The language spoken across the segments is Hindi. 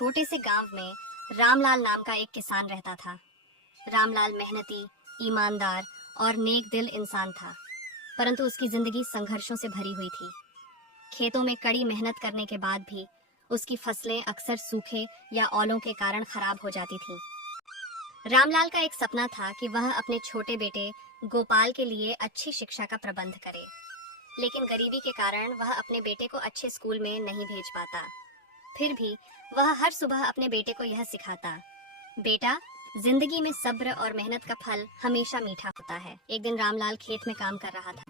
छोटे से गांव में रामलाल नाम का एक किसान रहता था। रामलाल मेहनती, ईमानदार और नेक दिल इंसान था, परंतु उसकी जिंदगी संघर्षों से भरी हुई थी। खेतों में कड़ी मेहनत करने के बाद भी उसकी फसलें अक्सर सूखे या ओलों के कारण खराब हो जाती थीं। रामलाल का एक सपना था कि वह अपने छोटे बेटे गोपाल के लिए अच्छी शिक्षा का प्रबंध करे, लेकिन गरीबी के कारण वह अपने बेटे को अच्छे स्कूल में नहीं भेज पाता। फिर भी वह हर सुबह अपने बेटे को यह सिखाता, बेटा, जिंदगी में सब्र और मेहनत का फल हमेशा मीठा होता है। एक दिन रामलाल खेत में काम कर रहा था,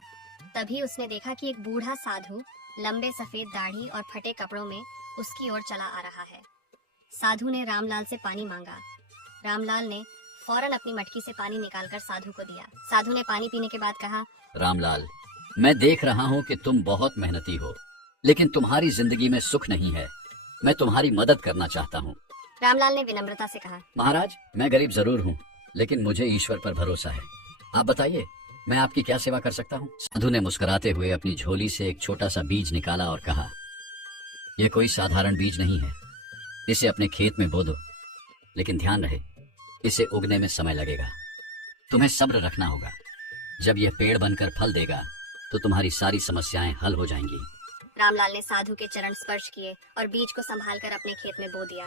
तभी उसने देखा कि एक बूढ़ा साधु लंबे सफेद दाढ़ी और फटे कपड़ों में उसकी ओर चला आ रहा है। साधु ने रामलाल से पानी मांगा। रामलाल ने फौरन अपनी मटकी से पानी निकालकर साधु को दिया। साधु ने पानी पीने के बाद कहा, रामलाल, मैं देख रहा हूँ कि तुम बहुत मेहनती हो, लेकिन तुम्हारी जिंदगी में सुख नहीं है। मैं तुम्हारी मदद करना चाहता हूँ। रामलाल ने विनम्रता से कहा, महाराज, मैं गरीब जरूर हूँ, लेकिन मुझे ईश्वर पर भरोसा है। आप बताइए, मैं आपकी क्या सेवा कर सकता हूँ? साधु ने मुस्कुराते हुए अपनी झोली से एक छोटा सा बीज निकाला और कहा, यह कोई साधारण बीज नहीं है। इसे अपने खेत में बो दो, लेकिन ध्यान रहे, इसे उगने में समय लगेगा। तुम्हें सब्र रखना होगा। जब यह पेड़ बनकर फल देगा तो तुम्हारी सारी समस्याएं हल हो जाएंगी। रामलाल ने साधु के चरण स्पर्श किए और बीज को संभालकर अपने खेत में बो दिया।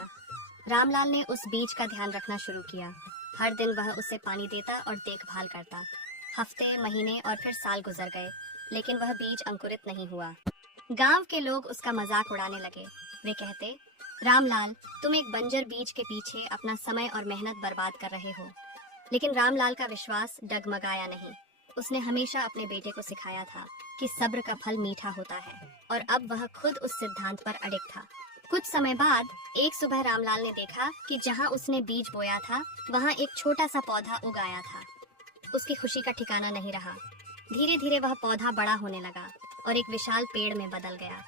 रामलाल ने उस बीज का ध्यान रखना शुरू किया। हर दिन वह उसे पानी देता और देखभाल करता। हफ्ते, महीने और फिर साल गुजर गए, लेकिन वह बीज अंकुरित नहीं हुआ। गांव के लोग उसका मजाक उड़ाने लगे। वे कहते, रामलाल, तुम एक बंजर बीज के पीछे अपना समय और मेहनत बर्बाद कर रहे हो। लेकिन रामलाल का विश्वास डगमगाया नहीं। उसने हमेशा अपने बेटे को सिखाया था कि सब्र का फल मीठा होता है, और अब वह खुद उस सिद्धांत पर अडिग था। कुछ समय बाद एक सुबह रामलाल ने देखा कि जहां उसने बीज बोया था, वहां एक छोटा सा पौधा उग आया था। उसकी खुशी का ठिकाना नहीं रहा। धीरे धीरे वह पौधा बड़ा होने लगा और एक विशाल पेड़ में बदल गया।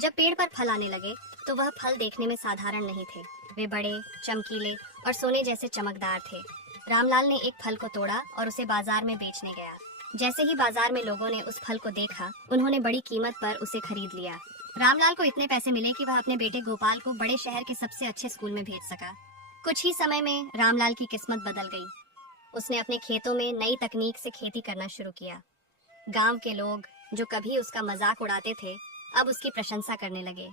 जब पेड़ पर फल आने लगे तो वह फल देखने में साधारण नहीं थे। वे बड़े, चमकीले और सोने जैसे चमकदार थे। रामलाल ने एक फल को तोड़ा और उसे बाजार में बेचने गया। जैसे ही बाजार में लोगों ने उस फल को देखा, उन्होंने बड़ी कीमत पर उसे खरीद लिया। रामलाल को इतने पैसे मिले कि वह अपने बेटे गोपाल को बड़े शहर के सबसे अच्छे स्कूल में भेज सका। कुछ ही समय में रामलाल की किस्मत बदल गई। उसने अपने खेतों में नई तकनीक से खेती करना शुरू किया। गांव के लोग जो कभी उसका मजाक उड़ाते थे, अब उसकी प्रशंसा करने लगे।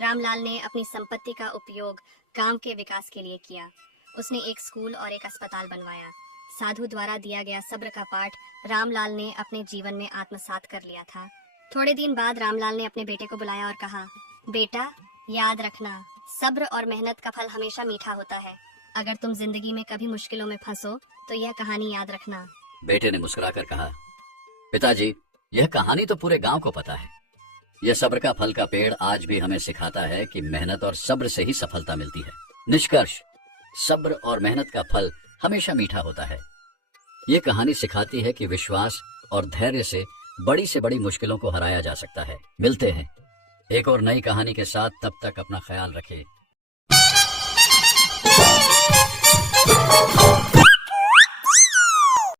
रामलाल ने अपनी संपत्ति का उपयोग गांव के विकास के लिए किया। उसने एक स्कूल और एक अस्पताल बनवाया। साधु द्वारा दिया गया सब्र का पाठ रामलाल ने अपने जीवन में आत्मसात कर लिया था। थोड़े दिन बाद रामलाल ने अपने बेटे को बुलाया और कहा, बेटा, याद रखना, सब्र और मेहनत का फल हमेशा मीठा होता है। अगर तुम जिंदगी में कभी मुश्किलों में फंसो तो यह कहानी याद रखना। बेटे ने मुस्कुराकर कहा, पिताजी, यह कहानी तो पूरे गांव को पता है। यह सब्र का फल का पेड़ आज भी हमें सिखाता है कि मेहनत और सब्र से ही सफलता मिलती है। निष्कर्ष, सब्र और मेहनत का फल हमेशा मीठा होता है। ये कहानी सिखाती है कि विश्वास और धैर्य से बड़ी मुश्किलों को हराया जा सकता है। मिलते हैं एक और नई कहानी के साथ, तब तक अपना ख्याल रखें।